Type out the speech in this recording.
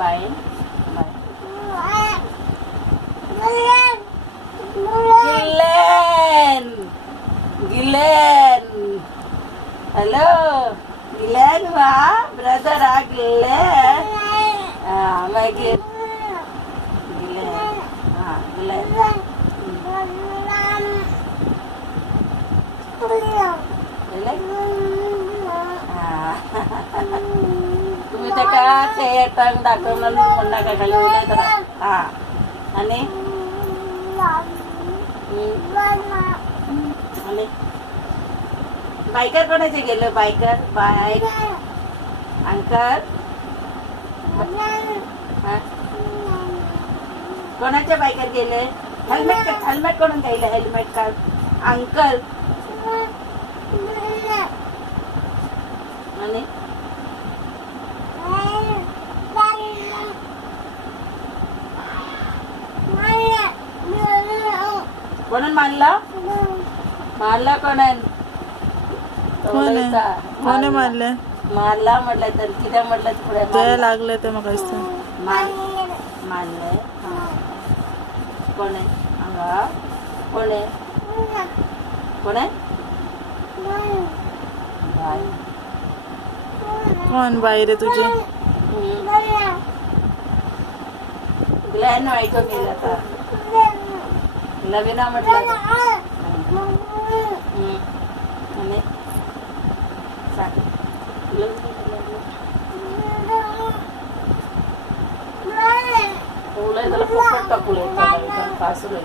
bye Ghislaine hello Ghislaine वा brother आ Ghislaine मागीर Ghislaine Ghislaine तुम्ही ताका ते टंग दाखवून नाका खाली उलयत राहा आणि बायकर कोणाचे गेले बायकर बाईक अंकल कोणाच्या बायकर गेले हेल्मेट कोणून गेले हेल्मेट काढ अंकल आणि कोणून मारला मारला कोणान कोणे मारले मारला म्हटलं तर किती म्हटलं पुढे ते लागले ते मग मारले कोणे अंगा कोणे कोणे कोण बाई रे तुझे ग्लॅन ऐकून गेला तर नवीन म्हटलं आणि उलय त्याला फुकट टाकू पासून